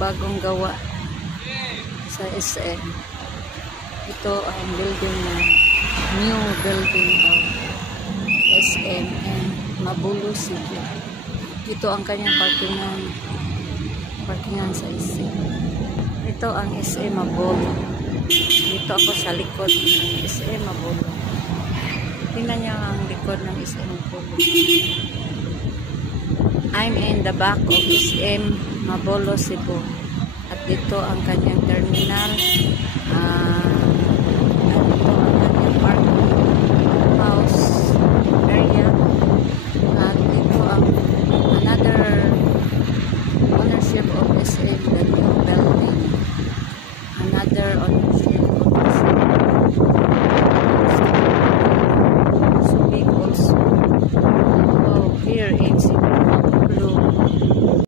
bagong gawa sa SM. Ito ang building na new building of SM and Mabolo City. Ito ang kanyang parkingan sa SM. Ito ang SM Mabolo. Dito ako sa likod ng SM Mabolo. Tingnan niyo ang likod ng SM Mabolo. I'm in the back of SM Mabolo, Cebu. At dito ang kanyang terminal.